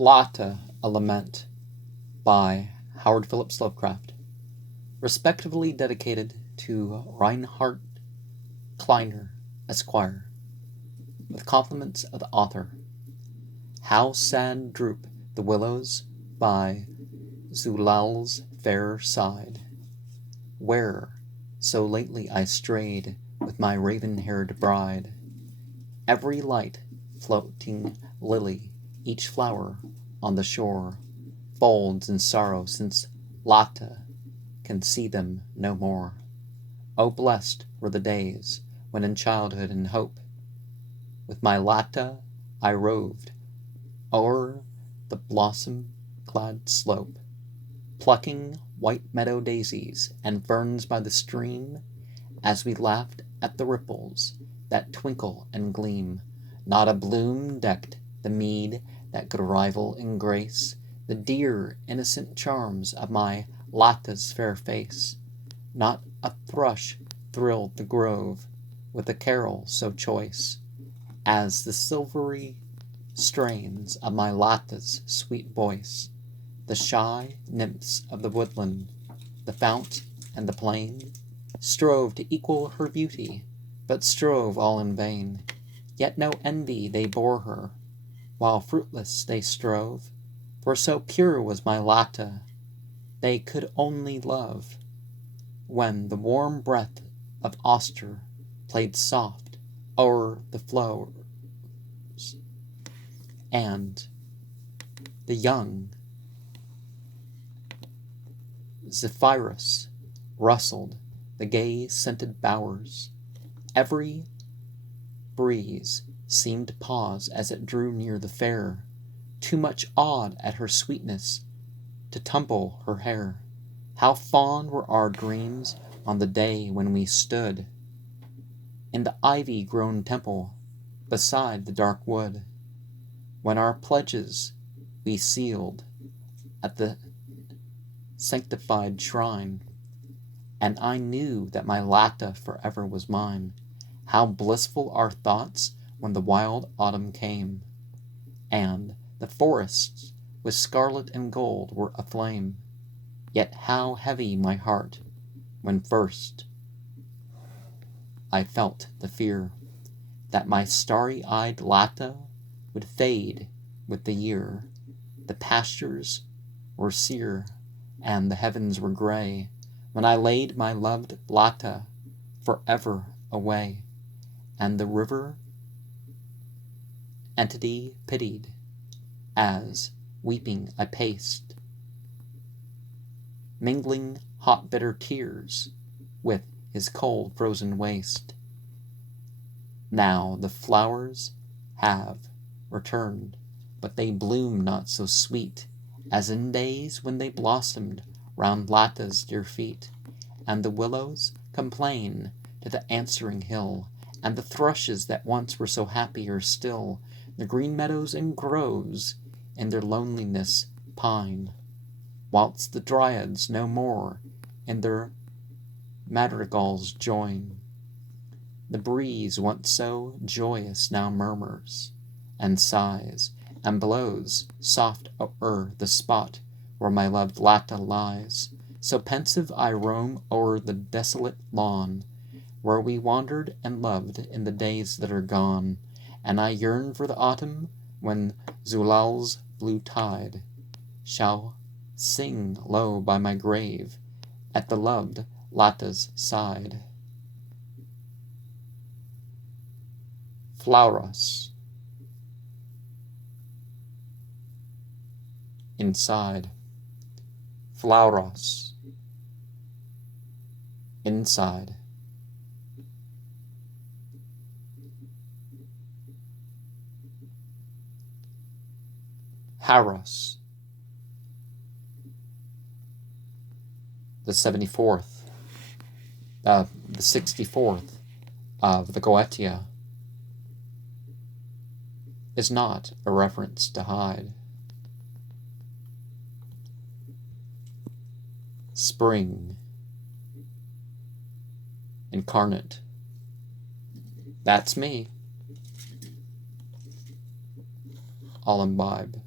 Laeta, a Lament, by Phillips Lovecraft, respectively dedicated to Reinhard Kleiner, Esquire, with compliments of the author. How sad droop the willows by Zulal's fair side, where so lately I strayed with my raven-haired bride. Every light floating lily, each flower on the shore, folds in sorrow since Laeta can see them no more. Oh, blessed were the days when in childhood and hope with my Laeta I roved o'er the blossom-clad slope, plucking white meadow daisies and ferns by the stream, as we laughed at the ripples that twinkle and gleam. Not a bloom decked the mead that could rival in grace the dear innocent charms of my Laeta's fair face. Not a thrush thrilled the grove with a carol so choice as the silvery strains of my Laeta's sweet voice. The shy nymphs of the woodland, the fount and the plain, strove to equal her beauty, but strove all in vain. Yet no envy they bore her, while fruitless they strove, for so pure was my Laeta, they could only love. When the warm breath of Auster played soft o'er the flowers, and the young Zephyrus rustled the gay-scented bowers, every breeze seemed to pause as it drew near the fair, too much awed at her sweetness to tumble her hair. How fond were our dreams on the day when we stood in the ivy-grown temple beside the dark wood, when our pledges we sealed at the sanctified shrine, and I knew that my Laeta forever was mine. How blissful our thoughts when the wild autumn came, and the forests with scarlet and gold were aflame. Yet how heavy my heart when first I felt the fear that my starry-eyed Laeta would fade with the year. The pastures were sere and the heavens were gray when I laid my loved Laeta forever away, and the river entity pitied as, weeping, I paced, mingling hot bitter tears with his cold frozen waste. Now the flowers have returned, but they bloom not so sweet as in days when they blossomed round Laeta's dear feet, and the willows complain to the answering hill, and the thrushes that once were so happy are still. The green meadows and groves in their loneliness pine, whilst the dryads no more in their madrigals join. The breeze once so joyous now murmurs and sighs, and blows soft o'er the spot where my loved Laeta lies. So pensive I roam o'er the desolate lawn, where we wandered and loved in the days that are gone, and I yearn for the autumn when Zulal's blue tide shall sing low by my grave at the loved Laeta's side. Flauros. Inside. Flauros. Inside. Haros. The 64th of the Goetia is not a reference to hide. Spring. Incarnate. That's me. I'll imbibe.